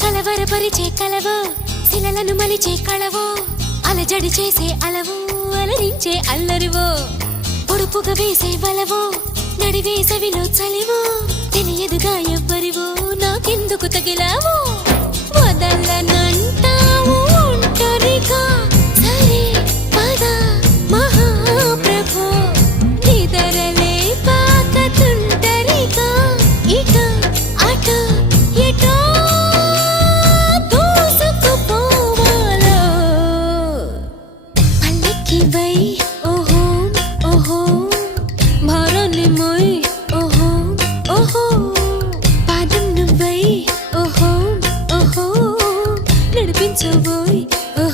కలవరపరిచే కలవో శిలలను మలిచే కళవో అలజడి చేసే అలవో అలరించే అల్లరివో పొడుపుగా వేసే బలవో నడివేసవిలో చలివో తెలియదుగా ఎవ్వరివో నాకెందుకు తగిలావో వదలనంటావు ఒంటరిగా సరే పద మహాప్రభో నిదరలే పాకతుంటరిగా ఇట అట ఎటో దూసుకుపోవాలో పల్లకివై ఓహో ఓహో భారాన్ని మోయ్ ఓహో ఓహో పాదం నువ్వై ఓహో ఓహో నడిపించబోయ్ ఓహో